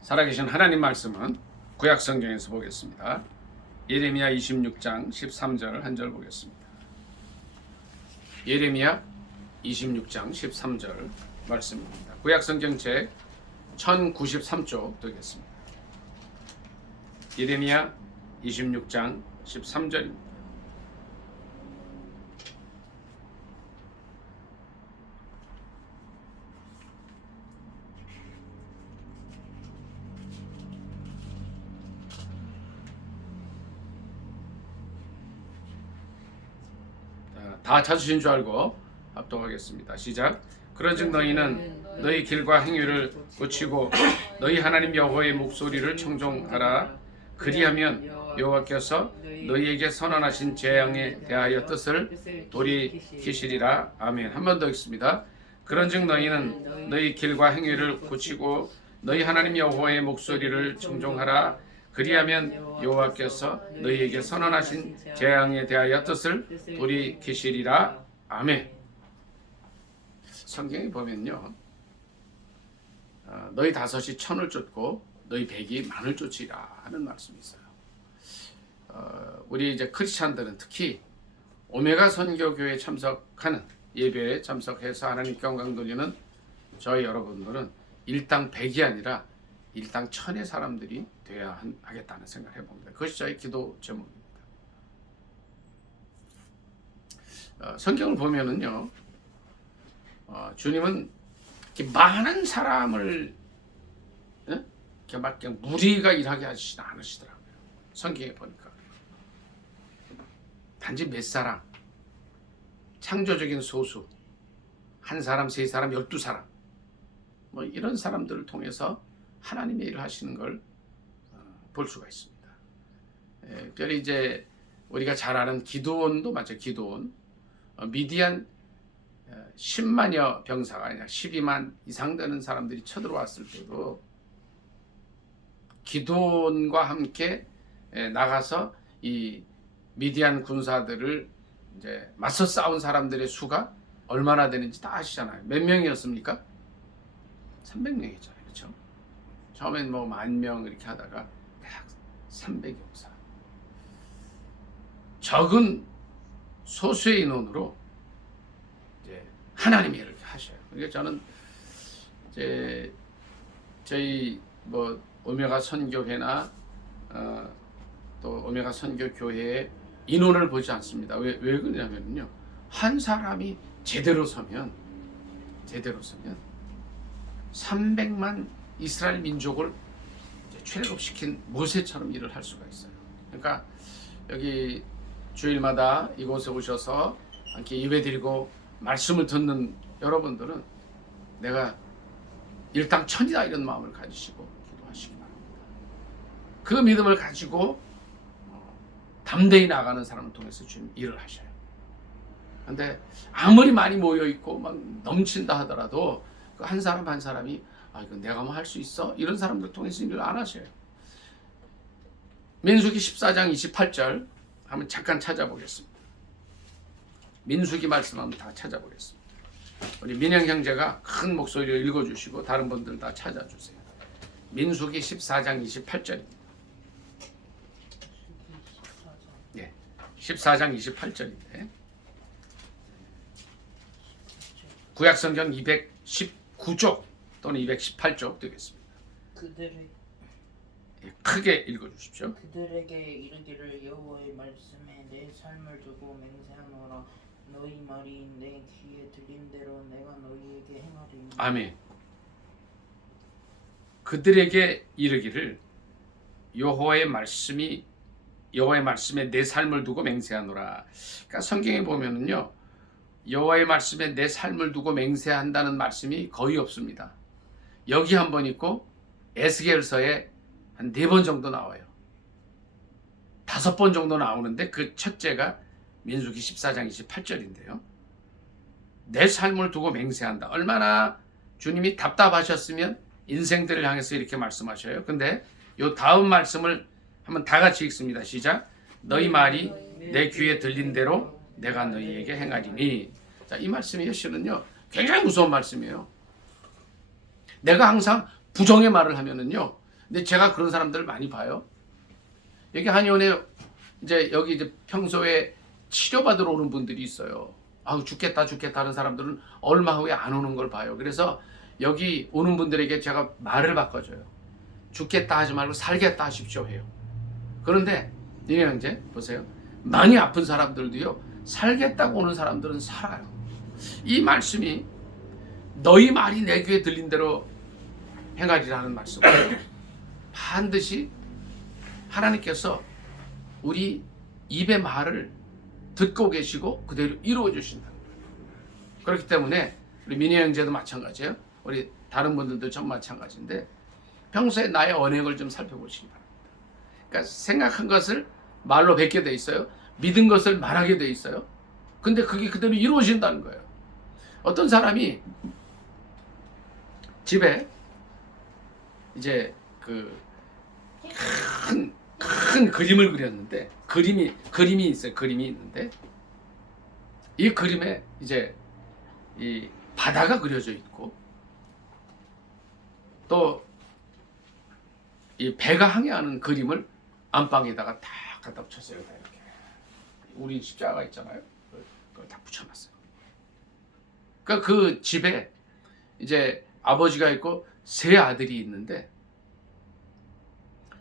살아계신 하나님 말씀은 구약 성경에서 보겠습니다. 예레미야 26장 13절 한 절 보겠습니다. 예레미야 26장 13절 말씀입니다. 구약 성경책 1093쪽 되겠습니다. 예레미야 26장 13절입니다. 다 찾으신 줄 알고 합독하겠습니다. 시작. 그런즉 너희는 너희 길과 행위를 고치고 너희 하나님 여호와의 목소리를 청종하라. 그리하면 여호와께서 너희에게 선언하신 재앙에 대하여 뜻을 돌이키시리라. 아멘. 한 번 더 읽습니다. 그런즉 너희는 너희 길과 행위를 고치고 너희 하나님 여호와의 목소리를 청종하라. 그리하면 여호와께서 너희에게 선언하신 재앙에 대하여 뜻을 돌이키시리라. 아멘. 성경에 보면요, 너희 다섯이 천을 쫓고 너희 백이 만을 쫓으리라 하는 말씀이 있어요. 우리 이제 크리스찬들은 특히 오메가 선교교회에 참석하는 예배에 참석해서 하나님께 영광 돌리는 저희 여러분들은 일당 백이 아니라 일당 천의 사람들이 되어야 하겠다는 생각을 해봅니다. 그것이 저희 기도 제목입니다. 성경을 보면은요, 주님은 이렇게 많은 사람을 이렇게 막 그냥 무리가 일하게 하시지 않으시더라고요. 성경에 보니까 단지 몇 사람, 창조적인 소수, 한 사람, 세 사람, 12사람, 뭐 이런 사람들을 통해서 하나님의 일을 하시는 걸 볼 수가 있습니다. 특별히 이제 우리가 잘 아는 기드온도 맞죠. 기드온, 미디안 10만여 병사가 아니라 12만 이상 되는 사람들이 쳐들어왔을 때도 기드온과 함께 나가서 이 미디안 군사들을 이제 맞서 싸운 사람들의 수가 얼마나 되는지 다 아시잖아요. 몇 명이었습니까? 300명이잖아요. 그렇죠? 처음엔 뭐 10,000명 이렇게 하다가 딱 300여 사람. 적은 소수의 인원으로 이제 하나님의 일을 하셔요. 그러니까 저는 이제 저희 뭐 오메가 선교회나 또 오메가 선교교회의 인원을 보지 않습니다. 왜 그러냐면요, 한 사람이 제대로 서면 300만 이스라엘 민족을 출애굽시킨 모세처럼 일을 할 수가 있어요. 그러니까 여기 주일마다 이곳에 오셔서 이렇게 예배드리고 말씀을 듣는 여러분들은 내가 일당 천이다 이런 마음을 가지시고 기도하시기 바랍니다. 그 믿음을 가지고 담대히 나가는 사람을 통해서 주님 일을 하셔요. 근데 아무리 많이 모여 있고 막 넘친다 하더라도 그 한 사람 한 사람이 이거 내가 뭐 할 수 있어? 이런 사람들 통해서 일을 안 하셔요. 민수기 14장 28절 한번 잠깐 찾아보겠습니다. 민수기 말씀 한번 다 찾아보겠습니다. 우리 민영 형제가 큰 목소리로 읽어주시고 다른 분들 다 찾아주세요. 민수기 14장 28절입니다. 예, 14장 28절인데 구약성경 219쪽 또는 218쪽 되겠습니다. 크게 읽어주십시오. 그들에게 이르기를 여호와의 말씀에 내 삶을 두고 맹세하노라. 너희 말이 내 귀에 들린 대로 내가 너희에게 행하리니. 아멘. 그들에게 이르기를 여호와의 말씀에 내 삶을 두고 맹세하노라. 그러니까 성경에 보면은요, 여호와의 말씀에 내 삶을 두고 맹세한다는 말씀이 거의 없습니다. 여기 한 번 있고 에스겔서에 한 4번 정도 나와요. 5번 정도 나오는데 그 첫째가 민수기 14장 28절인데요. 내 삶을 두고 맹세한다. 얼마나 주님이 답답하셨으면 인생들을 향해서 이렇게 말씀하셔요. 근데 이 다음 말씀을 한번 다 같이 읽습니다. 시작. 너희 말이 내 귀에 들린 대로 내가 너희에게 행하리니. 자, 이 말씀이 실은요 굉장히 무서운 말씀이에요. 내가 항상 부정의 말을 하면은요. 근데 제가 그런 사람들을 많이 봐요. 여기 한의원에 이제 여기 이제 평소에 치료받으러 오는 분들이 있어요. 아우 죽겠다 하는 사람들은 얼마 후에 안 오는 걸 봐요. 그래서 여기 오는 분들에게 제가 말을 바꿔줘요. 죽겠다 하지 말고 살겠다 하십시오 해요. 그런데 이네 형제 보세요. 많이 아픈 사람들도요. 살겠다고 오는 사람들은 살아요. 이 말씀이 너희 말이 내 귀에 들린 대로 행하리라는 말씀이에요. 반드시 하나님께서 우리 입의 말을 듣고 계시고 그대로 이루어 주신다. 그렇기 때문에 우리 민희 형제도 마찬가지예요. 우리 다른 분들도 전 마찬가지인데 평소에 나의 언행을 좀 살펴보시기 바랍니다. 그러니까 생각한 것을 말로 뱉게 돼 있어요. 믿은 것을 말하게 돼 있어요. 근데 그게 그대로 이루어진다는 거예요. 어떤 사람이 집에 이제 그 큰 그림을 그렸는데 그림이 있어요. 그림이 있는데 이 그림에 이제 이 바다가 그려져 있고 또 이 배가 항해하는 그림을 안방에다가 다 갖다 붙였어요. 이렇게 우리 십자가 있잖아요. 그걸 다 붙여놨어요. 그러니까 그 집에 이제 아버지가 있고 세 아들이 있는데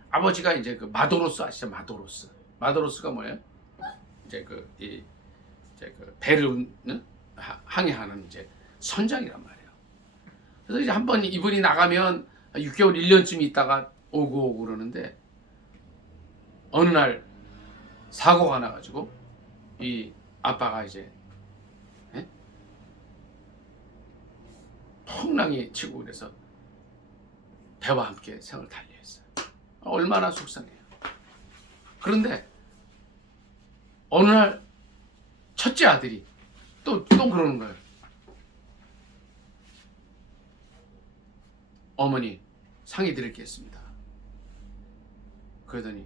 아버지가 이제 그 마도로스 아시죠? 마도로스가 뭐예요? 이제 이제 그 배를 항해하는 이제 선장이란 말이에요. 그래서 이제 한번 이분이 나가면 6개월 1년쯤 있다가 오고 그러는데 어느 날 사고가 나가지고 이 아빠가 이제 풍랑이 치고 그래서 배와 함께 생을 달리했어요. 얼마나 속상해요. 그런데 어느 날 첫째 아들이 또 그러는 거예요. 어머니 상의 드릴 게 있습니다. 그러더니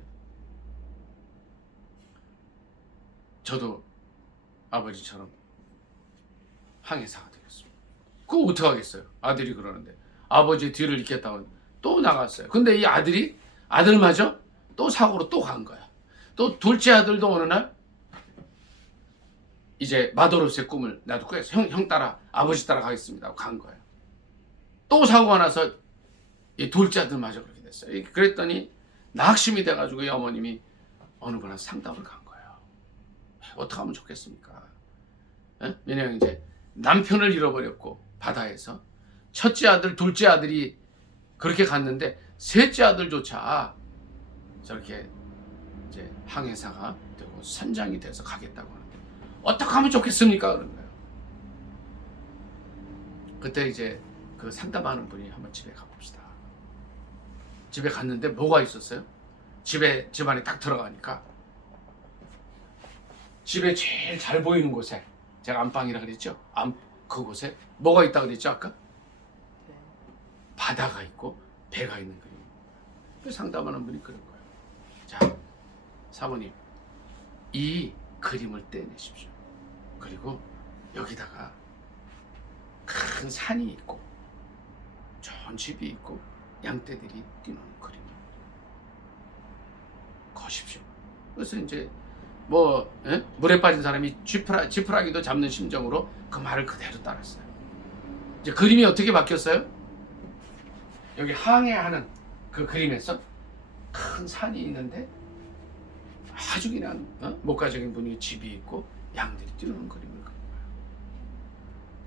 저도 아버지처럼 항해사가 되겠습니다. 그거 어떡하겠어요? 아들이 그러는데 아버지의 뒤를 잇겠다고 또 나갔어요. 근데 이 아들마저 또 사고로 또 간 거야. 또 둘째 아들도 어느 날 이제 마도로스의 꿈을 나도 꾸겠어. 형 따라 아버지 따라 가겠습니다 하고 간 거예요. 또 사고가 나서 이 둘째 아들마저 그렇게 됐어요. 그랬더니 낙심이 돼가지고 이 어머님이 어느 분한 상담을 간 거예요. 어떻게 하면 좋겠습니까? 왜냐면 이제 남편을 잃어버렸고 바다에서 첫째 아들, 둘째 아들이 그렇게 갔는데 셋째 아들조차 저렇게 이제 항해사가 되고 선장이 돼서 가겠다고 하는데 어떻게 하면 좋겠습니까? 그런 거예요. 그때 이제 그 상담하는 분이 한번 집에 가봅시다. 집에 갔는데 뭐가 있었어요? 집안에 딱 들어가니까 집에 제일 잘 보이는 곳에 제가 안방이라 그랬죠? 그곳에 뭐가 있다 그랬죠 아까? 네. 바다가 있고 배가 있는 그림. 상담하는 분이 그런 거예요. 자, 사모님 이 그림을 떼내십시오. 그리고 여기다가 큰 산이 있고 좋은 집이 있고 양떼들이 뛰노는 그림을 거십시오. 그래서 이제 물에 빠진 사람이 지푸라기도 잡는 심정으로 그 말을 그대로 따랐어요. 이제 그림이 어떻게 바뀌었어요? 여기 항해하는 그 그림에서 큰 산이 있는데 아주 그냥 목가적인 분위기 집이 있고 양들이 뛰노는 그림을 그린 거예요.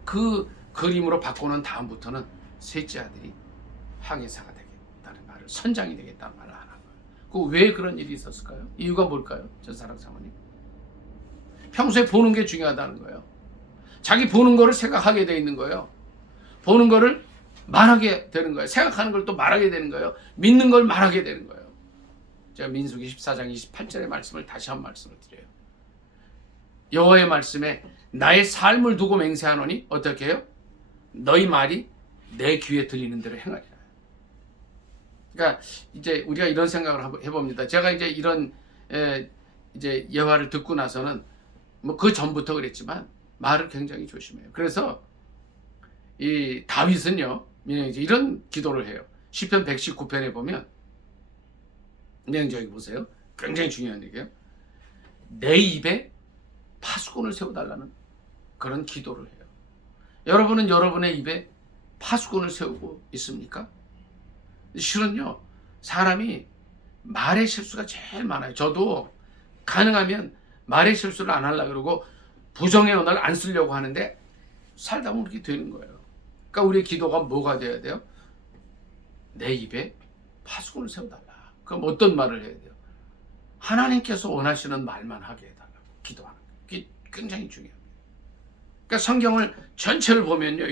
그 그림으로 바꾸는 다음부터는 셋째 아들이 항해사가 되겠다는 말을 선장이 되겠다는 말을 안 한 거예요. 왜 그런 일이 있었을까요? 이유가 뭘까요? 전사랑 사모님 평소에 보는 게 중요하다는 거예요. 자기 보는 거를 생각하게 돼 있는 거예요. 보는 거를 말하게 되는 거예요. 생각하는 걸 또 말하게 되는 거예요. 믿는 걸 말하게 되는 거예요. 제가 민수기 14장 28절의 말씀을 다시 한 말씀을 드려요. 여호와의 말씀에 나의 삶을 두고 맹세하노니 어떻게 해요? 너희 말이 내 귀에 들리는 대로 행하리라. 그러니까 이제 우리가 이런 생각을 해봅니다. 제가 이제 이런 이제 예화를 듣고 나서는 그 전부터 그랬지만 말을 굉장히 조심해요. 그래서 이 다윗은요 이제 이런 기도를 해요. 시편 119편에 보면 여기 보세요. 굉장히 중요한 얘기예요. 내 입에 파수꾼을 세워달라는 그런 기도를 해요. 여러분은 여러분의 입에 파수꾼을 세우고 있습니까? 실은요, 사람이 말의 실수가 제일 많아요. 저도 가능하면 말의 실수를 안 하려고 그러고 부정의 언어를 안 쓰려고 하는데 살다 보면 그렇게 되는 거예요. 그러니까 우리의 기도가 뭐가 돼야 돼요? 내 입에 파수꾼을 세워달라. 그럼 어떤 말을 해야 돼요? 하나님께서 원하시는 말만 하게 해달라고 기도하는 거예요. 그게 굉장히 중요합니다. 그러니까 성경을 전체를 보면요,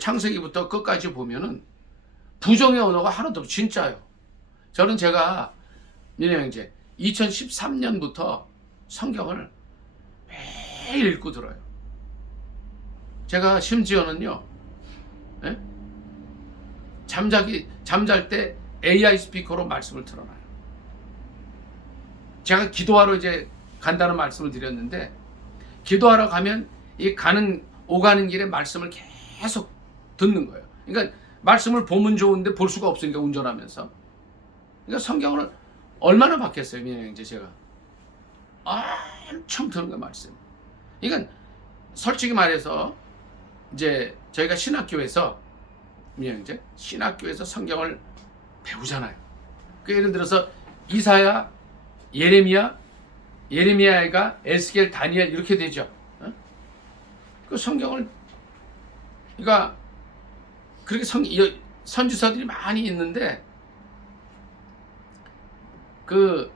창세기부터 끝까지 보면은 부정의 언어가 하나도 없어요. 진짜요. 저는 제가 민혜 형제 2013년부터 성경을 매일 읽고 들어요. 제가 심지어는요, 예? 잠잘 때 AI 스피커로 말씀을 틀어놔요. 제가 기도하러 이제 간다는 말씀을 드렸는데, 기도하러 가면 이 오가는 길에 말씀을 계속 듣는 거예요. 그러니까 말씀을 보면 좋은데 볼 수가 없으니까, 운전하면서. 그러니까 성경을 얼마나 받겠어요, 민혜 형제. 제가 엄청 듣는 거 말씀. 그러니까 솔직히 말해서 이제 저희가 신학교에서, 민혜 형제, 신학교에서 성경을 배우잖아요. 그 예를 들어서 이사야, 예레미야가 에스겔, 다니엘 이렇게 되죠. 그 성경을, 그러니까 그렇게 선지서들이 많이 있는데, 그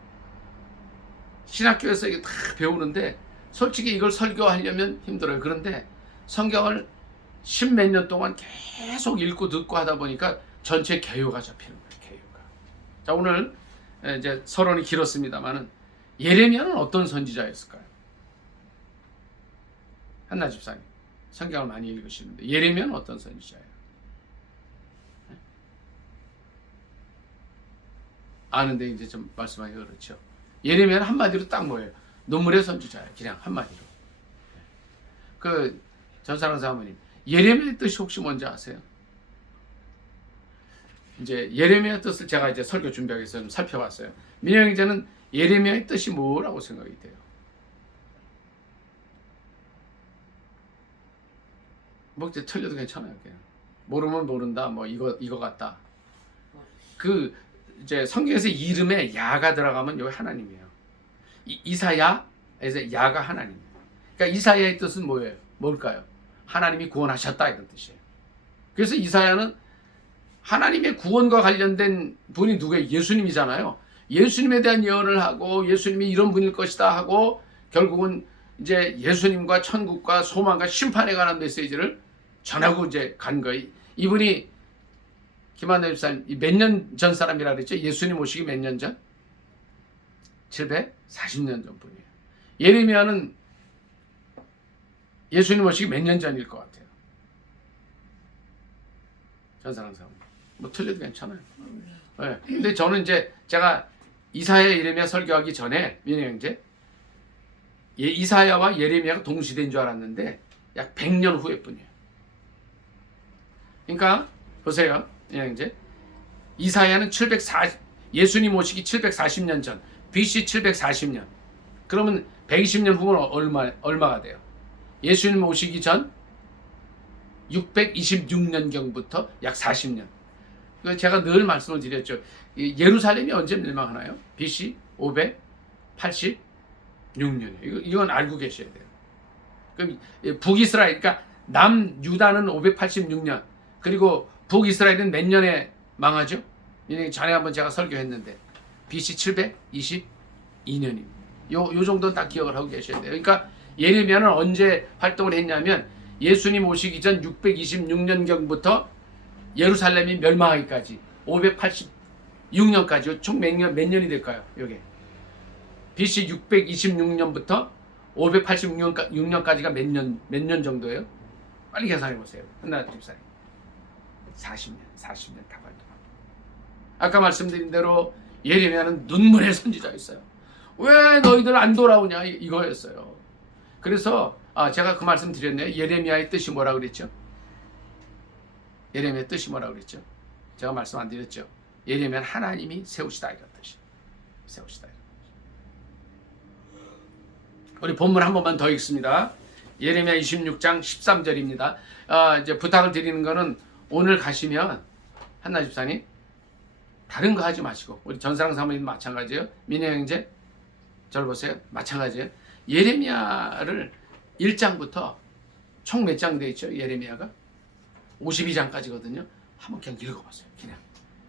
신학교에서 이게 다 배우는데 솔직히 이걸 설교하려면 힘들어요. 그런데 성경을 10몇 년 동안 계속 읽고 듣고 하다 보니까 전체 개요가 잡히는 거예요. 개요가. 자, 오늘 이제 서론이 길었습니다만은 예레미야는 어떤 선지자였을까요? 한나 집사님, 성경을 많이 읽으시는데 예레미야는 어떤 선지자예요? 아는데 이제 좀 말씀하기가 그렇죠. 예레미야는 한마디로 딱 뭐예요? 눈물의 선지자예요. 그냥 한마디로. 그 전사랑 사모님, 예레미야의 뜻이 혹시 뭔지 아세요? 이제 예레미야 뜻을 제가 이제 설교 준비하기 위해서 좀 살펴봤어요. 민영 형제는 예레미야의 뜻이 뭐라고 생각이 돼요? 뭐 이제 틀려도 괜찮아요. 그냥 모르면 모른다. 뭐 이거 같다. 그 이제 성경에서 이름에 야가 들어가면 여기 하나님이에요. 이사야에서 야가 하나님이에요. 그러니까 이사야의 뜻은 뭐예요? 뭘까요? 하나님이 구원하셨다, 이런 뜻이에요. 그래서 이사야는 하나님의 구원과 관련된 분이 누구예요? 예수님이잖아요. 예수님에 대한 예언을 하고 예수님이 이런 분일 것이다 하고 결국은 이제 예수님과 천국과 소망과 심판에 관한 메시지를 전하고 이제 간 거예요. 이분이 김한대 집사님 몇 년 전 사람이라 그랬죠? 예수님 오시기 몇 년 전? 740년 전 분이에요. 예레미야는 예수님 오시기 몇 년 전일 것 같아요. 전사랑 사람. 뭐 틀려도 괜찮아요. 네. 근데 저는 이제 제가 이사야, 예레미야 설교하기 전에 민혜 형제, 이사야와 예레미야가 동시대인 줄 알았는데 약 100년 후에뿐이에요. 그러니까 보세요, 민혜 형제. 이사야는 예수님 오시기 740년 전, BC 740년. 그러면 120년 후면 얼마가 돼요? 예수님 오시기 전 626년경부터 약 40년. 제가 늘 말씀을 드렸죠. 예루살렘이 언제 멸망하나요? BC 586년이에요. 이건 알고 계셔야 돼요. 그럼 북이스라엘, 그러니까 남유다는 586년, 그리고 북이스라엘은 몇 년에 망하죠? 전에 한번 제가 설교했는데 BC 722년입니다. 요 정도는 다 기억을 하고 계셔야 돼요. 그러니까 예레미야는 언제 활동을 했냐면 예수님 오시기 전 626년경부터 예루살렘이 멸망하기까지 586년까지 총 몇 년이 될까요? 여기 BC 626년부터 586년까지가 몇 년 정도예요? 빨리 계산해 보세요. 한나 집사님. 40년 다 활동합니다. 아까 말씀드린 대로 예레미야는 눈물의 선지자였어요. 왜 너희들 안 돌아오냐, 이거였어요. 그래서 제가 그 말씀 드렸네요. 예레미야의 뜻이 뭐라 그랬죠? 예레미야 뜻이 뭐라고 그랬죠? 제가 말씀 안 드렸죠? 예레미야는 하나님이 세우시다 이런 뜻이. 세우시다. 우리 본문 한 번만 더 읽습니다. 예레미야 26장 13절입니다. 이제 부탁을 드리는 거는 오늘 가시면 한나 집사님 다른 거 하지 마시고 우리 전사랑 사모님 마찬가지예요. 민혜 형제 저를 보세요. 마찬가지예요. 예레미야를 1장부터 총 몇 장 되어 있죠? 예레미야가 52장까지거든요. 한번 그냥 읽어보세요. 그냥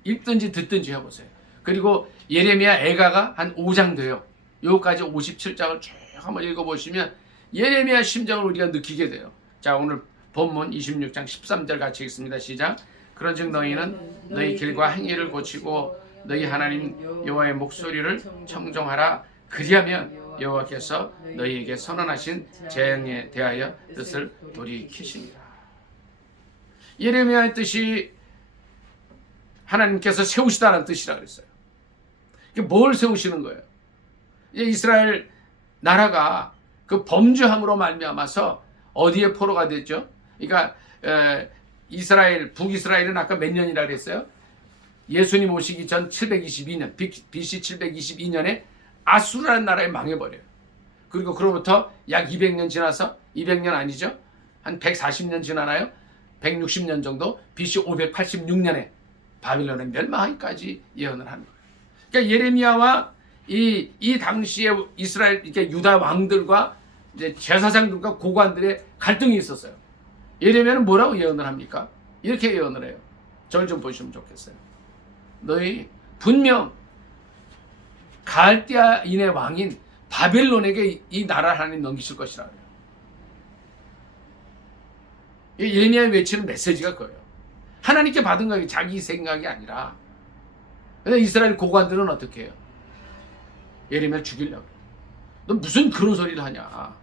읽든지 듣든지 해보세요. 그리고 예레미야 애가가 한 5장 돼요. 요까지 57장을 쭉 한번 읽어보시면 예레미야 심정을 우리가 느끼게 돼요. 자, 오늘 본문 26장 13절 같이 읽습니다. 시작. 그런즉 너희는 너희 길과 행위를 고치고 너희 하나님 여호와의 목소리를 청종하라. 그리하면 여호와께서 너희에게 선언하신 재앙에 대하여 뜻을 돌이키시니라. 예레미야의 뜻이 하나님께서 세우시다는 뜻이라 그랬어요. 이게 뭘 세우시는 거예요? 이스라엘 나라가 그 범죄함으로 말미암아서 어디에 포로가 됐죠? 그러니까 이스라엘, 북이스라엘은 아까 몇 년이라 그랬어요? 예수님 오시기 전 722년, BC 722년에 아수르라는 나라에 망해버려요. 그리고 그로부터 약 200년 지나서, 200년 아니죠? 한 140년 지나나요? 160년 정도, BC 586년에 바빌론에 멸망하기까지 예언을 하는 거예요. 그러니까 예레미야와 이 당시에 이스라엘, 이렇게 유다 왕들과 이제 제사장들과 고관들의 갈등이 있었어요. 예레미야는 뭐라고 예언을 합니까? 이렇게 예언을 해요. 저를 좀 보시면 좋겠어요. 너희 분명 갈대아인의 왕인 바벨론에게 이 나라를 하나님 넘기실 것이라 그래요. 예레미야의 외치는 메시지가 그거예요. 하나님께 받은 거 자기 생각이 아니라. 근데 이스라엘 고관들은 어떻게 해요? 예레미야를 죽이려고. 너 무슨 그런 소리를 하냐?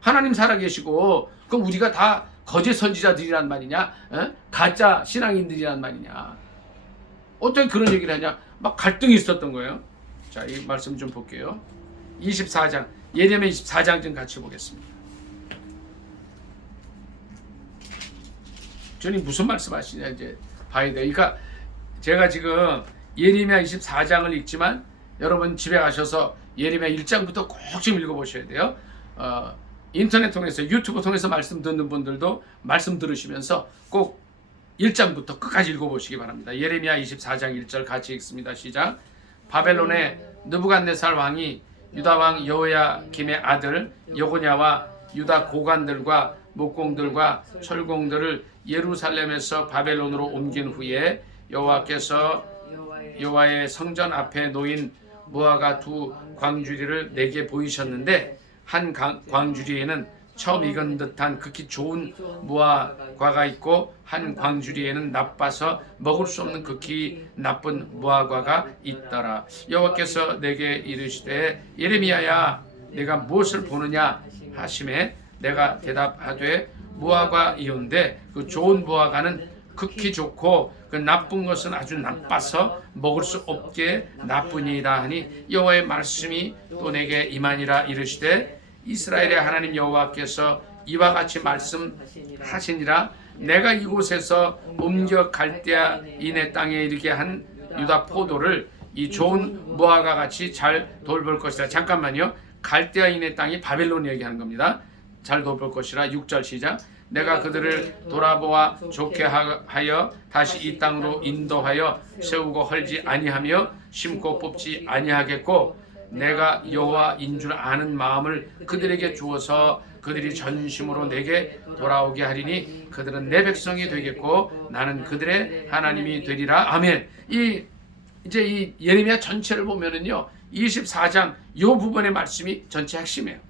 하나님 살아계시고 그럼 우리가 다 거짓 선지자들이란 말이냐? 가짜 신앙인들이란 말이냐? 어떻게 그런 얘기를 하냐? 막 갈등이 있었던 거예요. 자, 이 말씀 좀 볼게요. 24장, 예레미야 24장 좀 같이 보겠습니다. 주님 무슨 말씀하시냐 이제 봐야 돼요. 그러니까 제가 지금 예레미야 24장을 읽지만 여러분 집에 가셔서 예레미야 1장부터 꼭 좀 읽어보셔야 돼요. 인터넷 통해서 유튜브 통해서 말씀 듣는 분들도 말씀 들으시면서 꼭 1장부터 끝까지 읽어보시기 바랍니다. 예레미야 24장 1절 같이 읽습니다. 시작. 바벨론의 느부갓네살 왕이 유다 왕 여호야김의 아들 여고냐와 유다 고관들과 목공들과 철공들을 예루살렘에서 바벨론으로 옮긴 후에 여호와께서 여호와의 성전 앞에 놓인 무화과 두 광주리를 내게 보이셨는데 한 광주리에는 처음 익은 듯한 극히 좋은 무화과가 있고 한 광주리에는 나빠서 먹을 수 없는 극히 나쁜 무화과가 있더라. 여호와께서 내게 이르시되 예레미야야 내가 무엇을 보느냐 하시매 내가 대답하되 무화과이온데 그 좋은 무화과는 극히 좋고 그 나쁜 것은 아주 나빠서 먹을 수 없게 나쁘니이다 하니 여호와의 말씀이 또 내게 임하니라. 이르시되 이스라엘의 하나님 여호와께서 이와 같이 말씀하시니라. 내가 이곳에서 옮겨 갈대아인의 땅에 이르게 한 유다 포도를 이 좋은 무화과 같이 잘 돌볼 것이라. 잠깐만요. 갈대아인의 땅이 바벨론 얘기하는 겁니다. 잘 돌볼 것이라. 6절 시작. 내가 그들을 돌아보아 좋게 하여 다시 이 땅으로 인도하여 세우고 헐지 아니하며 심고 뽑지 아니하겠고 내가 여호와인 줄 아는 마음을 그들에게 주어서 그들이 전심으로 내게 돌아오게 하리니 그들은 내 백성이 되겠고 나는 그들의 하나님이 되리라. 아멘. 이제 이 예레미야 전체를 보면은요 24장 이 부분의 말씀이 전체 핵심이에요.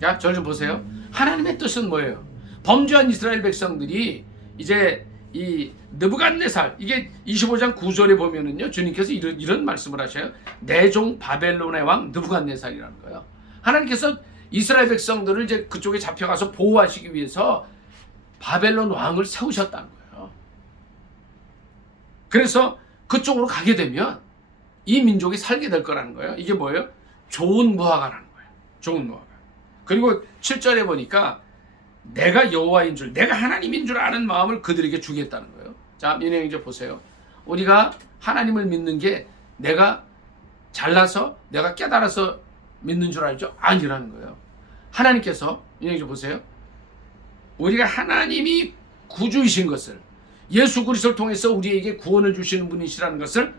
자, 저를 좀 보세요. 하나님의 뜻은 뭐예요? 범죄한 이스라엘 백성들이 이제 이 느부갓네살, 이게 25장 9절에 보면은요 주님께서 이런 말씀을 하셔요. 내 종 바벨론의 왕 느부갓네살이라는 거예요. 하나님께서 이스라엘 백성들을 이제 그쪽에 잡혀가서 보호하시기 위해서 바벨론 왕을 세우셨다는 거예요. 그래서 그쪽으로 가게 되면 이 민족이 살게 될 거라는 거예요. 이게 뭐예요? 좋은 무화과라는 거예요. 좋은 무화과. 그리고 7절에 보니까 내가 여호와인 줄, 내가 하나님인 줄 아는 마음을 그들에게 주겠다는 거예요. 자, 민행이제 보세요. 우리가 하나님을 믿는 게 내가 잘나서 내가 깨달아서 믿는 줄 알죠? 아니라는 거예요. 하나님께서 민행이제 보세요. 우리가 하나님이 구주이신 것을, 예수 그리스도를 통해서 우리에게 구원을 주시는 분이시라는 것을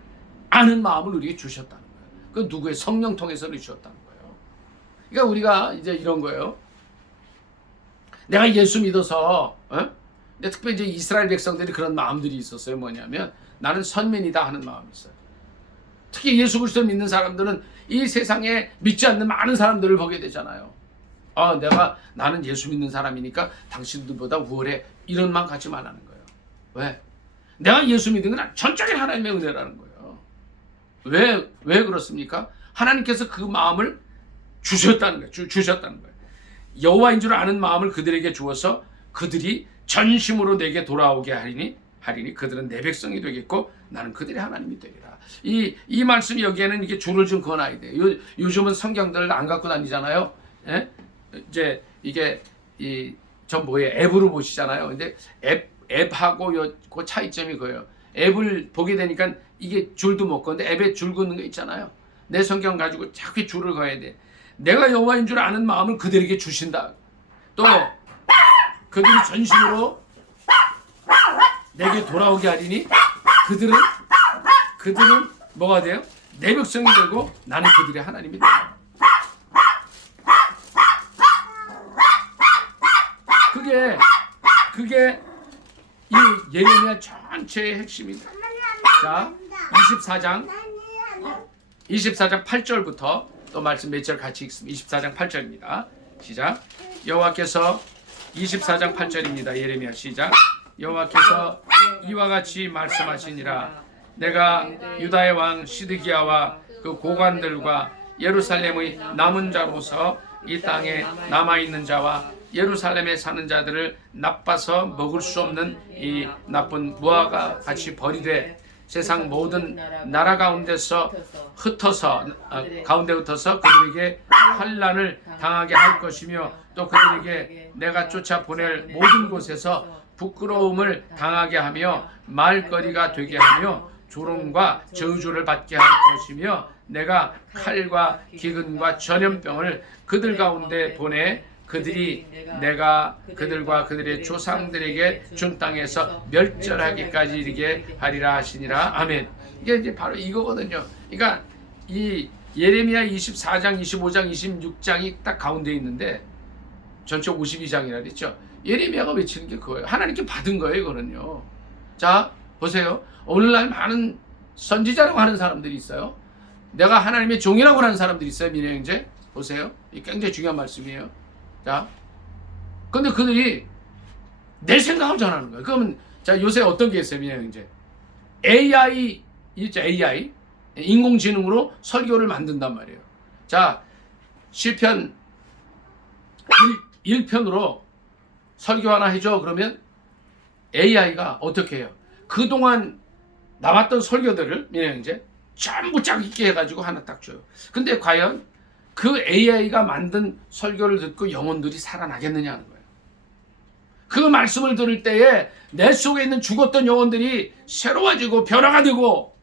아는 마음을 우리에게 주셨다는 거예요. 그 누구의 성령 통해서 주셨다는 거예요. 그러니까 우리가 이제 이런 거예요. 내가 예수 믿어서, 근데 특별히 이제 이스라엘 백성들이 그런 마음들이 있었어요. 뭐냐면 나는 선민이다 하는 마음이 있어요. 특히 예수 그리스도를 믿는 사람들은 이 세상에 믿지 않는 많은 사람들을 보게 되잖아요. 나는 예수 믿는 사람이니까 당신들보다 우월해, 이런 마음 갖지 말라는 거예요. 왜? 내가 예수 믿는 건 전적인 하나님의 은혜라는 거예요. 왜 그렇습니까? 하나님께서 그 마음을 주셨다는 거예요. 주셨다는 거예요. 여호와인 줄 아는 마음을 그들에게 주어서 그들이 전심으로 내게 돌아오게 하리니 그들은 내 백성이 되겠고 나는 그들의 하나님이 되리라. 이 말씀이 여기에는 이게 줄을 좀 그어놔야 돼요. 요즘은 성경들을 안 갖고 다니잖아요. 예? 이제 이게 앱으로 보시잖아요. 근데 앱하고 그 차이점이 그거예요. 앱을 보게 되니까 이게 줄도 못 그는데 앱에 줄 긋는 거 있잖아요. 내 성경 가지고 자꾸 줄을 그어야 돼. 내가 여호와인 줄 아는 마음을 그들에게 주신다. 또 그들이 전심으로 내게 돌아오게 하리니 그들은 뭐가 돼요? 내 백성이 되고 나는 그들의 하나님이 돼요. 그게 이 예레미야 전체의 핵심입니다. 자, 24장 8절부터 또 말씀 몇 절 같이 읽습니다. 24장 8절입니다. 시작. 여호와께서 24장 8절입니다. 예레미야 시작. 여호와께서 이와 같이 말씀하시니라. 내가 유다의 왕 시드기야와 그 고관들과 예루살렘의 남은 자로서 이 땅에 남아있는 자와 예루살렘에 사는 자들을 나빠서 먹을 수 없는 이 나쁜 무화과 같이 버리되 세상 모든 나라 가운데서 가운데 흩어서 그들에게 환난을 당하게 할 것이며 또 그들에게 내가 쫓아 보낼 모든 곳에서 부끄러움을 당하게 하며 말거리가 되게 하며 조롱과 저주를 받게 할 것이며 내가 칼과 기근과 전염병을 그들 가운데 보내 그들이 내가 그들과 그들의 조상들에게 준 땅에서 멸절하기까지 이르게 하리라 하시니라. 아멘. 이게 이제 바로 이거거든요. 그러니까 이 예레미야 24장, 25장, 26장이 딱 가운데 있는데 전체 52장이라 그랬죠. 예레미야가 외치는 게 그거예요. 하나님께 받은 거예요, 이거는요. 자, 보세요. 오늘날 많은 선지자라고 하는 사람들이 있어요. 내가 하나님의 종이라고 하는 사람들이 있어요. 민혜형제 보세요. 이게 굉장히 중요한 말씀이에요. 자, 근데 그들이 내 생각을 전하는 거예요. 그러면 자, 요새 어떤 게 있어요, 민혜형제? AI 있죠, AI 인공지능으로 설교를 만든단 말이에요. 자, 시편 1편으로 설교 하나 해줘. 그러면 AI가 어떻게 해요? 그동안 나왔던 설교들을 민혜형제 전부 쫙 있게 해가지고 하나 딱 줘요. 근데 과연 그 AI가 만든 설교를 듣고 영혼들이 살아나겠느냐 하는 거예요. 그 말씀을 들을 때에 내 속에 있는 죽었던 영혼들이 새로워지고 변화가 되고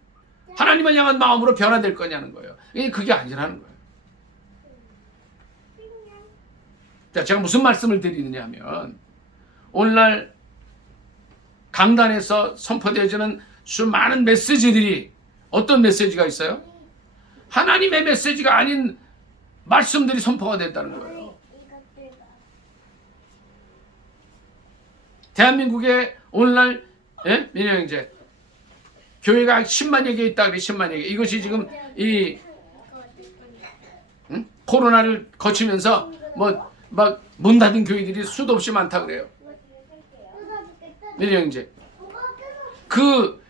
하나님을 향한 마음으로 변화될 거냐는 거예요. 그게 아니라는 거예요. 자, 제가 무슨 말씀을 드리느냐 하면 오늘날 강단에서 선포되어지는 수많은 메시지들이 어떤 메시지가 있어요? 하나님의 메시지가 아닌 말씀들이 선포가 됐다는 거예요. 대한민국에 오늘날 민혜형제 교회가 10만여 개 있다 그래. 10만여 개. 이것이 지금 이 코로나를 거치면서 막 문 닫은 교회들이 수도 없이 많다 그래요. 민혜형제 그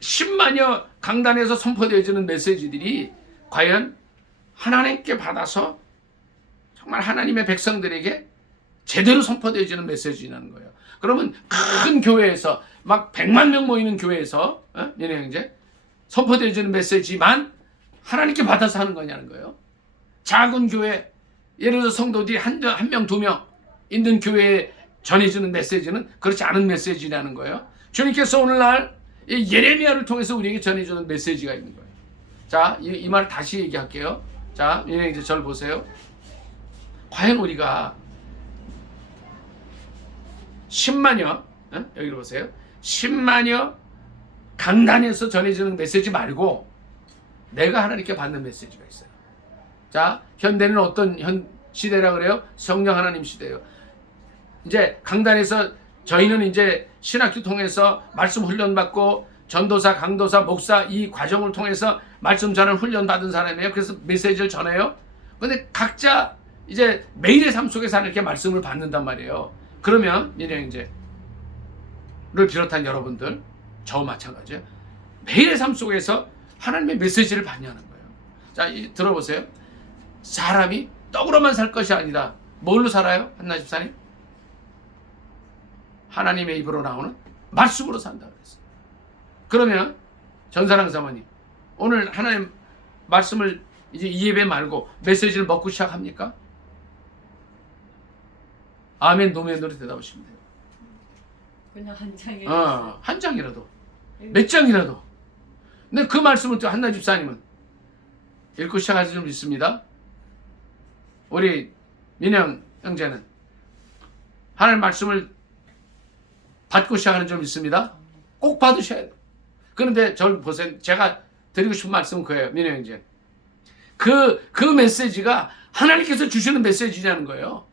10만여 강단에서 선포되어지는 메시지들이 과연 하나님께 받아서 정말 하나님의 백성들에게 제대로 선포되어지는 메시지라는 거예요. 그러면 큰 교회에서 막 100만 명 모이는 교회에서 얘네 형제 선포되어지는 메시지만 하나님께 받아서 하는 거냐는 거예요. 작은 교회 예를 들어 성도들이 한 명, 두 명 있는 교회에 전해주는 메시지는 그렇지 않은 메시지라는 거예요. 주님께서 오늘날 이 예레미야를 통해서 우리에게 전해주는 메시지가 있는 거예요. 자, 이 말을 다시 얘기할게요. 자, 이제 저를 보세요. 과연 우리가 10만여, 여기를 보세요. 10만여 강단에서 전해지는 메시지 말고 내가 하나님께 받는 메시지가 있어요. 자, 현대는 어떤 시대라 그래요? 성령 하나님 시대예요. 이제 강단에서 저희는 이제 신학교 통해서 말씀 훈련 받고 전도사, 강도사, 목사 이 과정을 통해서 말씀 전하는 훈련 받은 사람이에요. 그래서 메시지를 전해요. 근데 각자 이제 매일의 삶 속에서 하나님께 말씀을 받는단 말이에요. 그러면 민영제를 비롯한 여러분들, 저와 마찬가지예요. 매일의 삶 속에서 하나님의 메시지를 받냐는 거예요. 자, 들어보세요. 사람이 떡으로만 살 것이 아니다. 뭘로 살아요? 한나 집사님? 하나님의 입으로 나오는 말씀으로 산다 그랬어요. 그러면 전사랑 사모님, 오늘 하나님 말씀을 이제 이 예배 말고 메시지를 먹고 시작합니까? 아멘, 노멘으로 대답하시면 돼요. 그냥 한 장에 한 장이라도, 몇 장이라도. 근데 그 말씀을 또 한나 집사님은 읽고 시작할 줄 믿습니다. 우리 민영 형제는 하나님 말씀을 받고 시작하는 줄 믿습니다. 꼭 받으셔야 돼요. 그런데 저를 보세요. 제가 드리고 싶은 말씀은 그예요. 민영 형제. 그 메시지가 하나님께서 주시는 메시지냐는 거예요.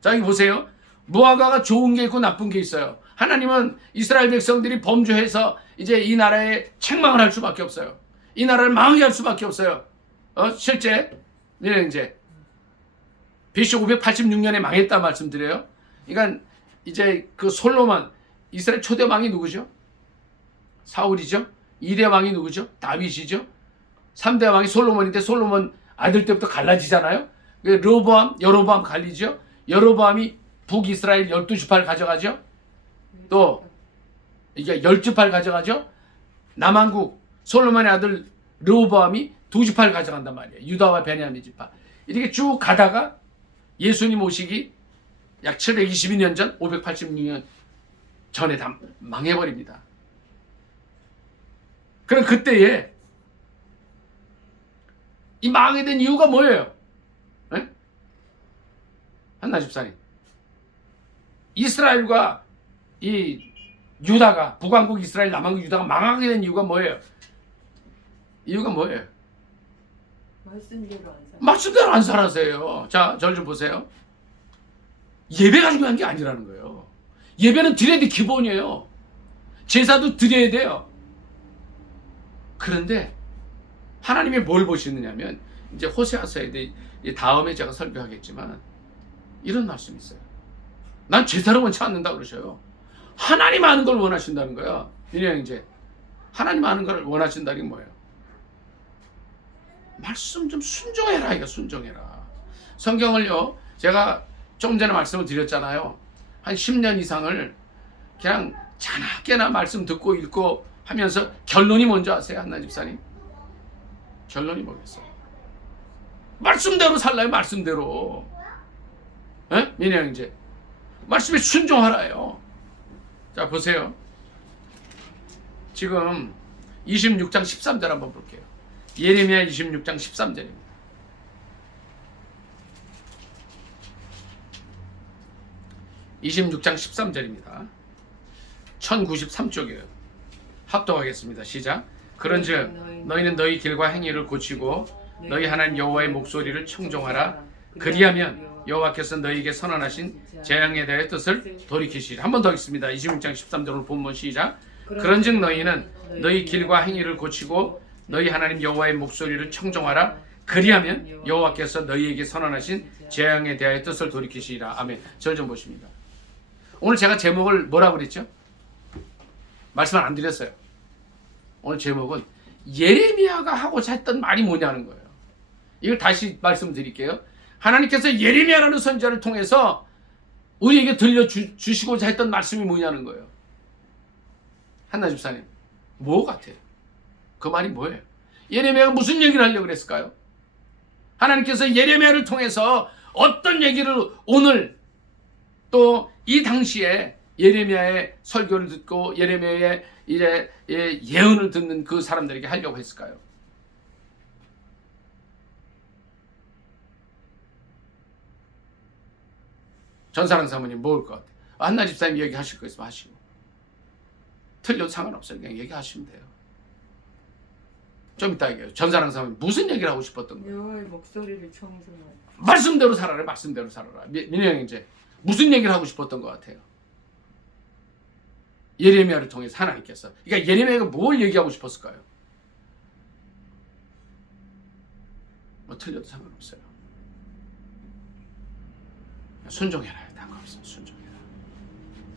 자, 여기 보세요. 무화과가 좋은 게 있고 나쁜 게 있어요. 하나님은 이스라엘 백성들이 범죄해서 이제 이 나라에 책망을 할 수밖에 없어요. 이 나라를 망하게 할 수밖에 없어요. 실제 민영제 BC 586년에 망했다 말씀드려요. 그러니까 이제 그 솔로몬, 이스라엘 초대 왕이 누구죠? 사울이죠. 2대 왕이 누구죠? 다윗이죠. 3대 왕이 솔로몬인데 솔로몬 아들 때부터 갈라지잖아요. 르호보암, 여로보암 갈리죠. 여로보암이 북이스라엘 12지파를 가져가죠. 또 이게 10지파를 가져가죠. 남한국 솔로몬의 아들 르호보암이 2지파를 가져간단 말이에요. 유다와 베냐민 지파. 이렇게 쭉 가다가 예수님 오시기 약 722년 전, 586년 전에 다 망해버립니다. 그럼 그때에 이 망하게 된 이유가 뭐예요? 에? 한나 집사님, 이스라엘과 이 유다가, 북왕국 이스라엘, 남왕국 유다가 망하게 된 이유가 뭐예요? 이유가 뭐예요? 말씀대로 안 살아서요. 자, 저를 좀 보세요. 예배가 중요한 게 아니라는 거예요. 예배는 드려야 돼, 기본이에요. 제사도 드려야 돼요. 그런데 하나님이 뭘 보시느냐면, 이제 호세아서에 대해 다음에 제가 설교하겠지만 이런 말씀이 있어요. 난 제사를 원치 않는다 그러셔요. 하나님 아는 걸 원하신다는 거야. 민영 이제 하나님 아는 걸 원하신다는 게 뭐예요? 말씀 좀 순종해라, 이거 순종해라. 성경을요, 제가 조금 전에 말씀을 드렸잖아요. 한 10년 이상을 그냥 자나깨나 말씀 듣고 읽고 하면서 결론이 뭔지 아세요, 한나 집사님? 결론이 뭐겠어요? 말씀대로 살라요, 말씀대로. 에? 민영 이제 말씀에 순종하라요. 자, 보세요. 지금 26장 13절 한번 볼게요. 예레미야 26장 13절입니다. (26장 13절입니다) 1093쪽이에요. 합독하겠습니다. 시작. 그런즉 너희는 너희 길과 행위를 고치고 너희 하나님 여호와의 목소리를 청종하라. 그리하면 여호와께서 너희에게 선언하신 재앙에 대해 뜻을 돌이키시리라. 한 번 더 읽습니다. 26장 13절을 본문 시작. 그런즉 너희는 너희 길과 행위를 고치고 너희 하나님 여호와의 목소리를 청종하라. 그리하면 여호와께서 너희에게 선언하신 재앙에 대하여 뜻을 돌이키시리라. 아멘. 절 좀 보십니다. 오늘 제가 제목을 뭐라고 그랬죠? 말씀을 안 드렸어요. 오늘 제목은 예레미야가 하고자 했던 말이 뭐냐는 거예요. 이걸 다시 말씀드릴게요. 하나님께서 예레미야라는 선지자를 통해서 우리에게 들려주시고자 했던 말씀이 뭐냐는 거예요. 한나 집사님, 뭐 같아요? 그 말이 뭐예요? 예레미야가 무슨 얘기를 하려고 그랬을까요? 하나님께서 예레미야를 통해서 어떤 얘기를 오늘 또 이 당시에 예레미야의 설교를 듣고 예레미야의 이제 예언을 듣는 그 사람들에게 하려고 했을까요? 전사랑 사모님 뭐일 것 같아요? 한나 집사님 얘기하실 거 있으면 하시고, 틀려도 상관없어요. 그냥 얘기하시면 돼요. 좀 이따 얘기해요. 전사랑 사모님 무슨 얘기를 하고 싶었던 거예요? 여호와의 목소리를 청중하라. 말씀대로 살아라. 말씀대로 살아라. 민영 이제 무슨 얘기를 하고 싶었던 것 같아요? 예레미야를 통해서 하나님께서, 그러니까 예레미야가 뭘 얘기하고 싶었을까요? 뭐 틀려도 상관없어요. 순종해라. 상관없어요. 순종해라.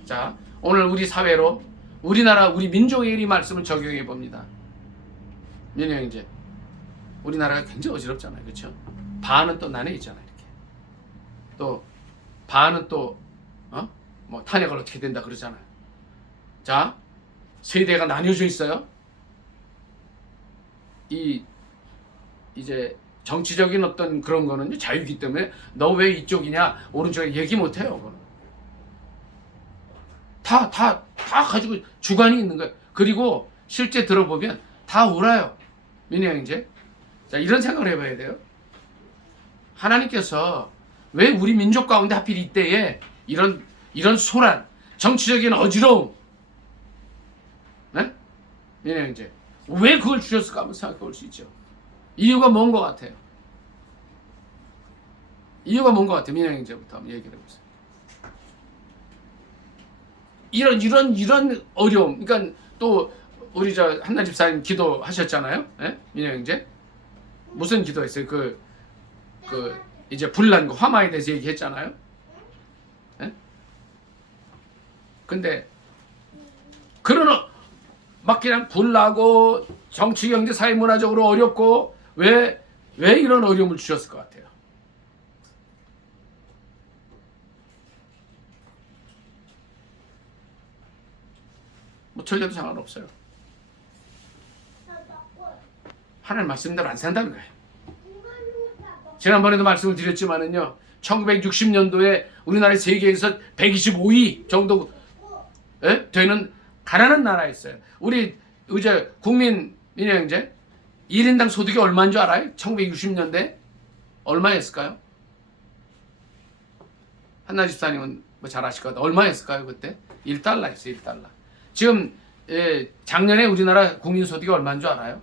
자, 오늘 우리 사회로 우리나라 우리 민족의 이 말씀을 적용해 봅니다. 민영 이제 우리나라가 굉장히 어지럽잖아요. 그렇죠? 반은 또 나뉘어 있잖아요. 이렇게. 또 반은 또 뭐 탄핵을 어떻게 된다 그러잖아요. 자, 세대가 나뉘어져 있어요. 이제 정치적인 어떤 그런 거는 자유이기 때문에 너 왜 이쪽이냐 오른쪽에 얘기 못 해요. 그거는. 다 가지고 주관이 있는 거예요. 그리고 실제 들어보면 다 울어요. 민희 형제. 자, 이런 생각을 해봐야 돼요. 하나님께서 왜 우리 민족 가운데 하필 이때에 이런 소란, 정치적인 어지러움, 네? 민희 형제. 왜 그걸 주셨을까 한번 생각해 볼 수 있죠. 이유가 뭔 것 같아요? 이유가 뭔 것 같아요? 민희 형제부터 한번 얘기를 해보세요. 이런 어려움. 그러니까 또 우리 저 한나 집사님 기도하셨잖아요. 예? 민희 형제. 무슨 기도했어요? 그 이제 불난 거 화마에 대해서 얘기했잖아요. 예? 근데 그런 막 그냥 불나고 정치, 경제, 사회, 문화적으로 어렵고 왜 이런 어려움을 주셨을 것 같아요? 뭐 틀려도 상관없어요. 하나님 말씀대로 안 산다는 거예요. 지난번에도 말씀을 드렸지만은요, 1960년도에 우리나라 세계에서 125위 정도 되는 가난한 나라였어요. 우리 이제 국민 민영제 1인당 소득이 얼마인 줄 알아요? 1960년대 얼마였을까요? 한나 집사님은 뭐 잘 아실 것 같아요. 얼마였을까요 그때? 1달러였어요. 1달러. 지금 작년에 우리나라 국민 소득이 얼마인 줄 알아요?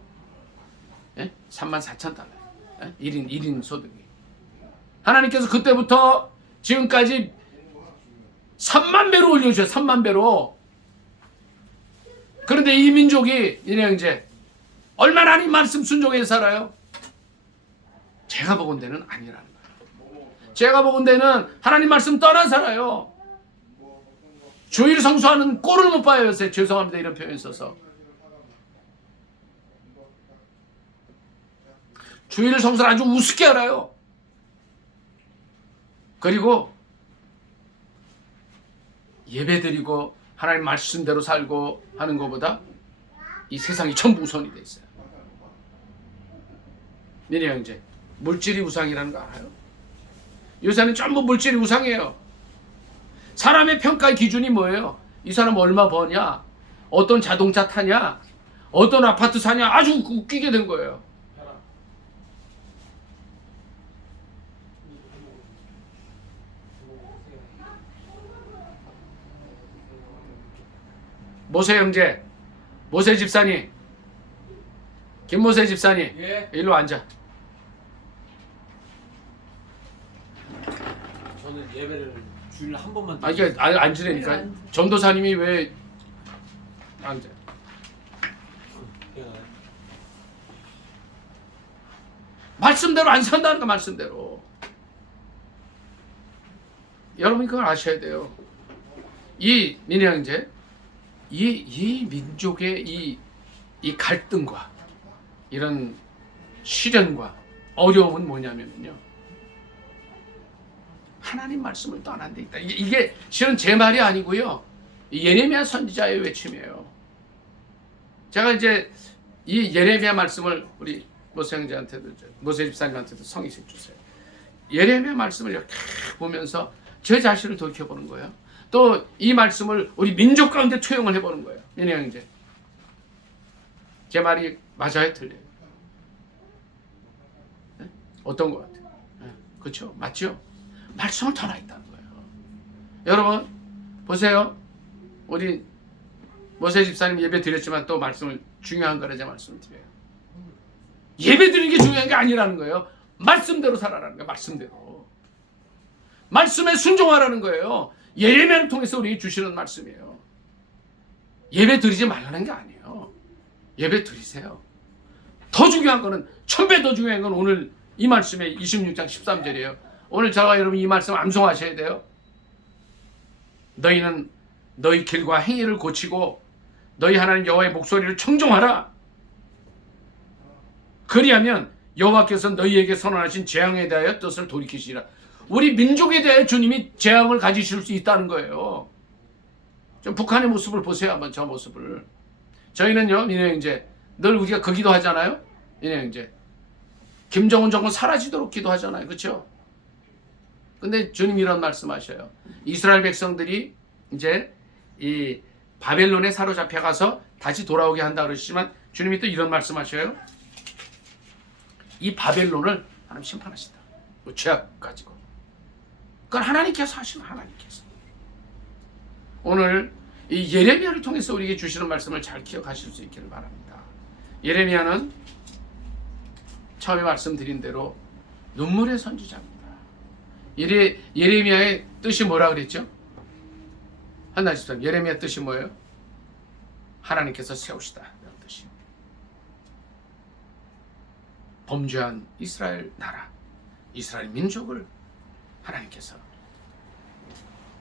34,000달러. 1인 소득이. 하나님께서 그때부터 지금까지 3만 배로 올려주셔요. 3만 배로. 그런데 이 민족이 이네 형제 얼마나 하나님 말씀 순종해서 살아요? 제가 보건대는 아니라는 거예요. 제가 보건대는 하나님 말씀 떠나 살아요. 주일 성수하는 꼴을 못 봐요. 요새 죄송합니다. 이런 표현 써서. 주일 성수를 아주 우습게 알아요. 그리고 예배드리고 하나님 말씀대로 살고 하는 것보다 이 세상이 전부 우선이 돼 있어요. 민희 형제, 물질이 우상이라는 거 알아요? 요새는 전부 물질이 우상이에요. 사람의 평가의 기준이 뭐예요? 이 사람 얼마 버냐? 어떤 자동차 타냐? 어떤 아파트 사냐? 아주 웃기게 된 거예요. 모세 형제, 모세 집사님, 김모세 집사님, 예. 일로 앉아. 저는 예배를 주일 한 번만 아, 이게 앉으라니까. 전도사님이 왜 앉아? 말씀대로 안 산다는 거 말씀대로. 여러분이 그걸 아셔야 돼요. 이 민희 형제, 이 민족의 이 갈등과 이런 시련과 어려움은 뭐냐면요, 하나님 말씀을 떠난 데 있다. 이게 실은 제 말이 아니고요, 예레미야 선지자의 외침이에요. 제가 이제 이 예레미야 말씀을 우리 모세 형제한테도, 모세 집사님한테도 성의식 주세요. 예레미야 말씀을 이렇게 보면서 제 자신을 돌이켜보는 거예요. 또 이 말씀을 우리 민족 가운데 투영을 해보는 거예요. 민혜 형제, 제 말이 맞아요, 틀려요? 네? 어떤 것 같아요? 네? 그렇죠? 맞죠? 말씀은 더 나있다는 거예요. 여러분 보세요. 우리 모세 집사님 예배 드렸지만 또 말씀을 중요한 거라 제가 말씀을 드려요. 예배 드리는 게 중요한 게 아니라는 거예요. 말씀대로 살아라는 거예요. 말씀대로. 말씀에 순종하라는 거예요. 예레미야를 통해서 우리에게 주시는 말씀이에요. 예배 드리지 말라는 게 아니에요. 예배 드리세요. 더 중요한 거는 1000배 더 중요한 건 오늘 이 말씀의 26장 13절이에요. 오늘 저와 여러분 이 말씀 암송하셔야 돼요. 너희는 너희 길과 행위를 고치고 너희 하나님 여호와의 목소리를 청종하라. 그리하면 여호와께서 너희에게 선언하신 재앙에 대하여 뜻을 돌이키시리라. 우리 민족에 대해 주님이 재앙을 가지실 수 있다는 거예요. 좀 북한의 모습을 보세요. 한번 저 모습을. 저희는요, 민혜 형제, 늘 우리가 그 기도 하잖아요. 민혜 형제, 김정은 정권 사라지도록 기도하잖아요. 그렇죠? 근데 주님이 이런 말씀하셔요. 이스라엘 백성들이 이제 이 바벨론에 사로잡혀 가서 다시 돌아오게 한다 그러시지만 주님이 또 이런 말씀하셔요. 이 바벨론을 하나님 심판하신다. 죄악 가지고. 그건 하나님께서 하시는, 하나님께서. 오늘 이 예레미야를 통해서 우리에게 주시는 말씀을 잘 기억하실 수 있기를 바랍니다. 예레미야는 처음에 말씀드린 대로 눈물의 선지자입니다. 예레미야의 뜻이 뭐라 그랬죠? 한나 집사님, 예레미야 뜻이 뭐예요? 하나님께서 세우시다 이런 뜻이. 범죄한 이스라엘 나라, 이스라엘 민족을 하나님께서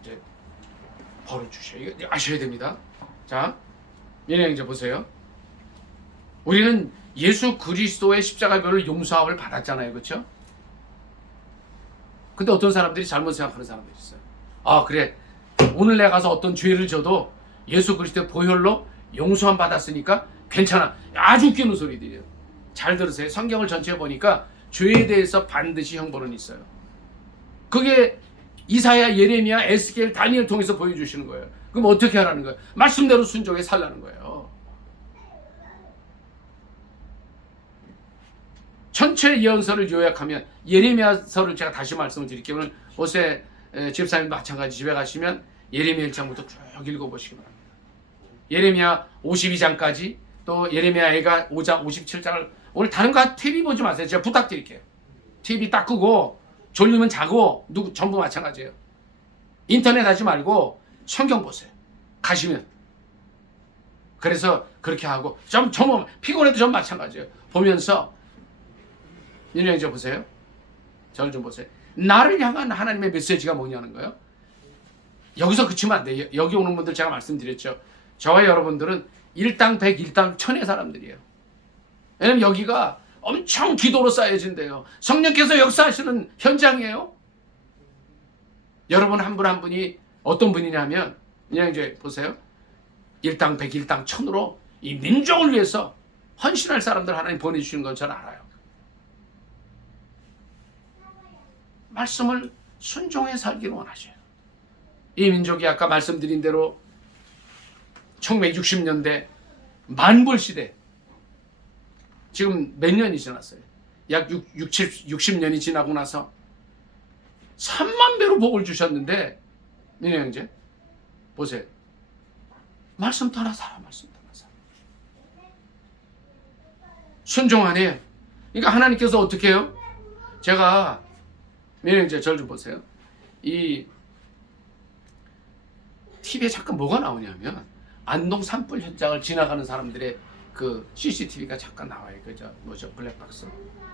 이제 벌을 주셔요. 이거 아셔야 됩니다. 자, 민혜 형제 보세요. 우리는 예수 그리스도의 십자가별을 용서함을 받았잖아요, 그렇죠? 근데 어떤 사람들이 잘못 생각하는 사람들이 있어요. 아, 그래, 오늘 내가 가서 어떤 죄를 져도 예수 그리스도의 보혈로 용서함 받았으니까 괜찮아. 아주 웃기는 소리들이에요. 잘 들으세요. 성경을 전체에 보니까 죄에 대해서 반드시 형벌은 있어요. 그게 이사야, 예레미야, 에스겔, 다니엘 통해서 보여주시는 거예요. 그럼 어떻게 하라는 거예요? 말씀대로 순종해 살라는 거예요. 전체 예언서를 요약하면, 예레미야서를 제가 다시 말씀을 드릴게요. 오늘 모세 집사님 마찬가지 집에 가시면 예레미야 1장부터 쭉 읽어보시기 바랍니다. 예레미야 52장까지, 또 예레미야가 5장 57장을 오늘 다른 거 TV 보지 마세요. 제가 부탁드릴게요. TV 딱 끄고 졸리면 자고, 전부 마찬가지예요. 인터넷 하지 말고 성경 보세요. 가시면. 그래서 그렇게 하고, 좀 피곤해도 전 마찬가지예요. 보면서 민혜 형제 보세요. 저를 좀 보세요. 나를 향한 하나님의 메시지가 뭐냐는 거예요. 여기서 그치면 안 돼요. 여기 오는 분들 제가 말씀드렸죠. 저와 여러분들은 일당 100, 일당 1000의 사람들이에요. 왜냐면 여기가 엄청 기도로 쌓여진대요. 성령께서 역사하시는 현장이에요. 여러분 한 분 한 분이 어떤 분이냐면, 그냥 이제 보세요. 일당 100, 일당 1000으로 이 민족을 위해서 헌신할 사람들 하나님 보내주시는 건 저는 알아요. 말씀을 순종해 살기를 원하셔요. 이 민족이 아까 말씀드린 대로 1960년대 만불시대, 지금 몇 년이 지났어요? 약 60년이 지나고 나서 3만 배로 복을 주셨는데, 민혜 형제 보세요. 말씀 따라 살아, 말씀 따라 살아. 순종하네. 그러니까 하나님께서 어떻게 해요? 제가, 민혜 형제 절 좀 보세요. 이 TV에 잠깐 뭐가 나오냐면, 안동 산불 현장을 지나가는 사람들의 그 CCTV가 잠깐 나와요. 그죠? 뭐죠? 블랙박스.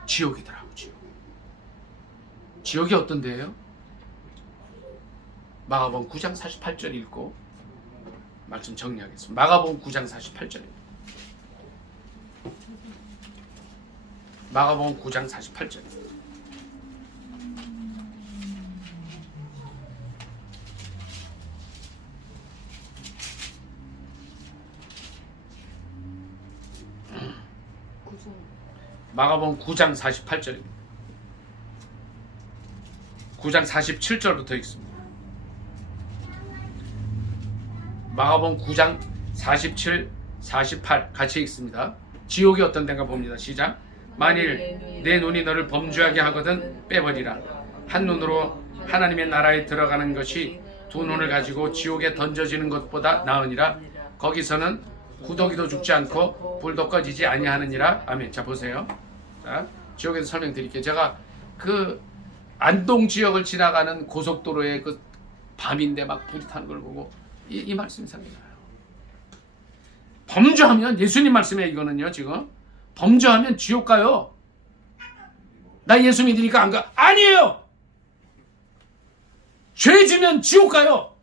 지옥이더라고, 지옥. 지옥이 어떤 데예요? 마가복음 9장 48절 읽고 말씀 정리하겠습니다. 마가복음 9장 48절. 마가복음 9장 48절. 마가복음 9장 48절입니다. 9장 47절부터 읽습니다. 마가복음 9장 47, 48 같이 읽습니다. 지옥이 어떤 데인가 봅니다. 시작. 만일 내 눈이 너를 범죄하게 하거든 빼버리라. 한 눈으로 하나님의 나라에 들어가는 것이 두 눈을 가지고 지옥에 던져지는 것보다 나으니라. 거기서는 구더기도 죽지 않고 불도 꺼지지 아니하느니라. 아멘. 자 보세요. 자 지옥에서 설명드릴게요. 제가 그 안동 지역을 지나가는 고속도로에 그 밤인데 막 불이 타는 걸 보고 이 말씀이 생각나요. 범죄하면 예수님 말씀이에요. 이거는요. 지금 범죄하면 지옥 가요. 나 예수 믿으니까 안 가. 아니에요. 죄 지면 지옥 가요.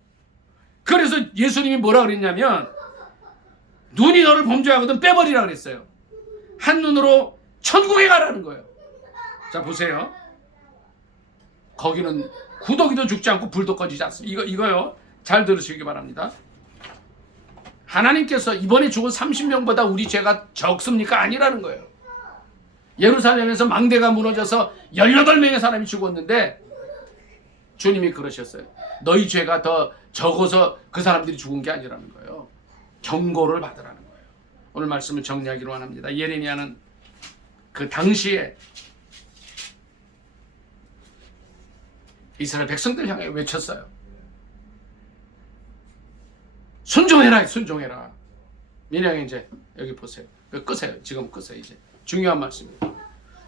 그래서 예수님이 뭐라 그랬냐면 눈이 너를 범죄하거든 빼버리라 그랬어요. 한 눈으로 천국에 가라는 거예요. 자 보세요. 거기는 구더기도 죽지 않고 불도 꺼지지 않습니다. 이거요. 잘 들으시기 바랍니다. 하나님께서 이번에 죽은 30명보다 우리 죄가 적습니까? 아니라는 거예요. 예루살렘에서 망대가 무너져서 18명의 사람이 죽었는데 주님이 그러셨어요. 너희 죄가 더 적어서 그 사람들이 죽은 게 아니라는 거예요. 경고를 받으라는 거예요. 오늘 말씀을 정리하기로 합니다. 예레미야는 그 당시에 이스라엘 백성들 향해 외쳤어요. 순종해라, 순종해라. 민영이 이제 여기 보세요. 끄세요. 지금 끄세요. 이제 중요한 말씀입니다.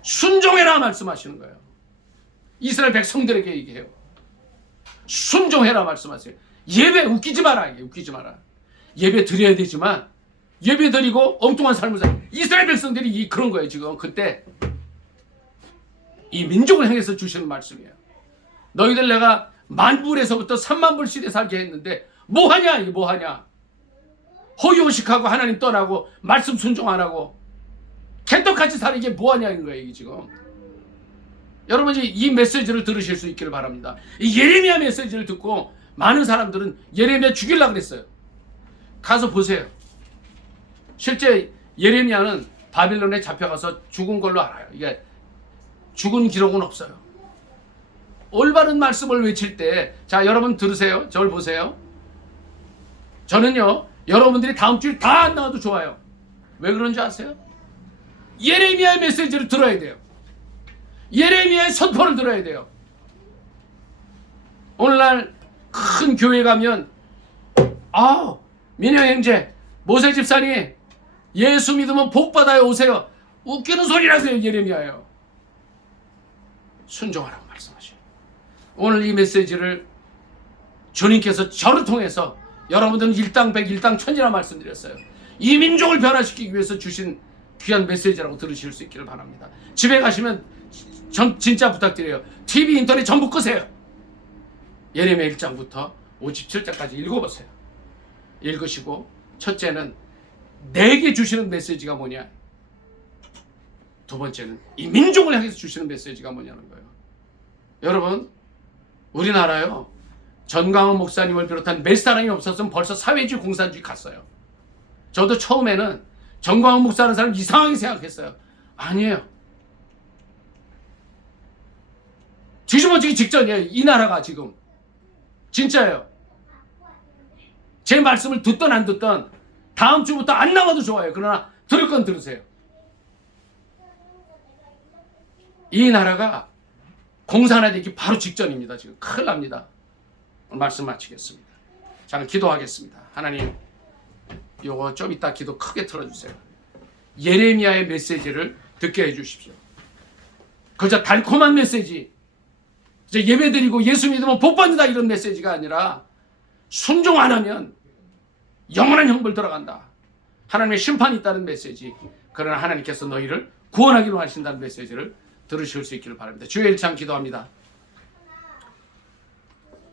순종해라 말씀하시는 거예요. 이스라엘 백성들에게 얘기해요. 순종해라 말씀하세요. 예배 웃기지 마라. 웃기지 마라. 예배 드려야 되지만 예배 드리고 엉뚱한 삶을 살. 이스라엘 백성들이 그런 거예요. 지금 그때 이 민족을 향해서 주시는 말씀이에요. 너희들 내가 10,000불에서부터 30,000불 시대 살게 했는데 뭐하냐 이게 뭐하냐. 허위호식하고 하나님 떠나고 말씀 순종 안 하고 캔떡같이 사는 게 뭐하냐 이런 거예요. 이게 지금 여러분이 이 메시지를 들으실 수 있기를 바랍니다. 이 예레미야 메시지를 듣고 많은 사람들은 예레미야 죽이려고 그랬어요. 가서 보세요. 실제 예레미야는 바빌론에 잡혀가서 죽은 걸로 알아요. 이게 죽은 기록은 없어요. 올바른 말씀을 외칠 때, 자 여러분 들으세요. 저를 보세요. 저는요 여러분들이 다음 주에 다 안 나와도 좋아요. 왜 그런지 아세요? 예레미야의 메시지를 들어야 돼요. 예레미야의 선포를 들어야 돼요. 오늘날 큰 교회 가면 민영 형제 모세 집사님 예수 믿으면 복 받아요 오세요. 웃기는 소리라서요. 예레미야예요. 순종하라고 말씀하셔요. 오늘 이 메시지를 주님께서 저를 통해서 여러분들은 일당백 일당천이라 말씀드렸어요. 이 민족을 변화시키기 위해서 주신 귀한 메시지라고 들으실 수 있기를 바랍니다. 집에 가시면 진짜 부탁드려요. TV 인터넷 전부 끄세요. 예레미야 1장부터 57장까지 읽어보세요. 읽으시고 첫째는 내게 주시는 메시지가 뭐냐. 두 번째는 이 민족을 향해서 주시는 메시지가 뭐냐는 거예요. 여러분 우리나라요 전광훈 목사님을 비롯한 몇 사람이 없었으면 벌써 사회주의 공산주의 갔어요. 저도 처음에는 전광훈 목사라는 사람 이상하게 생각했어요. 아니에요. 뒤집어지기 직전이에요. 이 나라가 지금 진짜예요. 제 말씀을 듣던 안 듣던 다음 주부터 안 나와도 좋아요. 그러나 들을 건 들으세요. 이 나라가 공산화되기 바로 직전입니다. 지금 큰일 납니다. 말씀 마치겠습니다. 자, 기도하겠습니다. 하나님, 요거 좀 이따 기도 크게 틀어주세요. 예레미야의 메시지를 듣게 해주십시오. 그저 달콤한 메시지, 이제 예배드리고 예수 믿으면 복받는다 이런 메시지가 아니라 순종 안 하면 영원한 형벌 들어간다. 하나님의 심판이 있다는 메시지. 그러나 하나님께서 너희를 구원하기로 하신다는 메시지를 들으실 수 있기를 바랍니다. 주의 일창 기도합니다.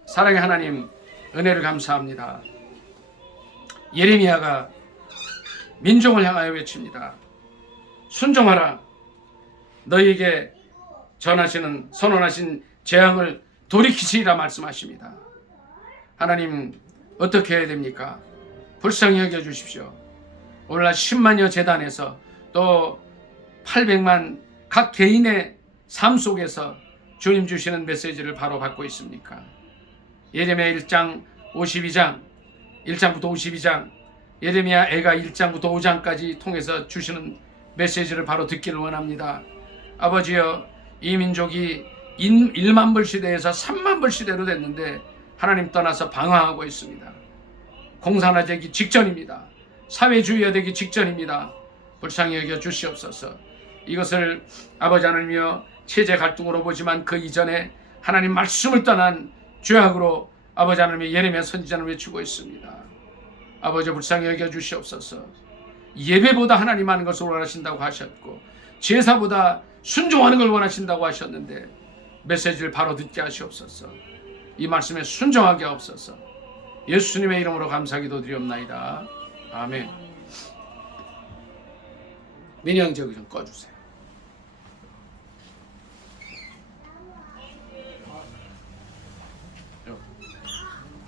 사랑의 하나님, 은혜를 감사합니다. 예레미야가 민족을 향하여 외칩니다. 순종하라. 너희에게 전하시는 선언하신 재앙을 돌이키시리라 말씀하십니다. 하나님, 어떻게 해야 됩니까? 불쌍히 여겨주십시오. 오늘날 10만여 재단에서 또 800만 각 개인의 삶 속에서 주님 주시는 메시지를 바로 받고 있습니까? 예레미야 1장 52장 1장부터 52장 예레미야 애가 1장부터 5장까지 통해서 주시는 메시지를 바로 듣기를 원합니다. 아버지여, 이 민족이 1만 불 시대에서 3만 불 시대로 됐는데 하나님 떠나서 방황하고 있습니다. 공산화되기 직전입니다. 사회주의화 되기 직전입니다. 불쌍히 여겨 주시옵소서. 이것을 아버지 하나님이여 체제 갈등으로 보지만 그 이전에 하나님 말씀을 떠난 죄악으로 아버지 하나님의 예레미야 선지자는 외치고 있습니다. 아버지 불쌍히 여겨 주시옵소서. 예배보다 하나님 하는 것을 원하신다고 하셨고 제사보다 순종하는 걸 원하신다고 하셨는데 메시지를 바로 듣게 하시옵소서. 이 말씀에 순종하게 하옵소서. 예수님의 이름으로 감사 기도드리옵나이다. 아멘. 민영 저기 좀 꺼주세요.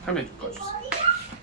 화면 좀 꺼주세요.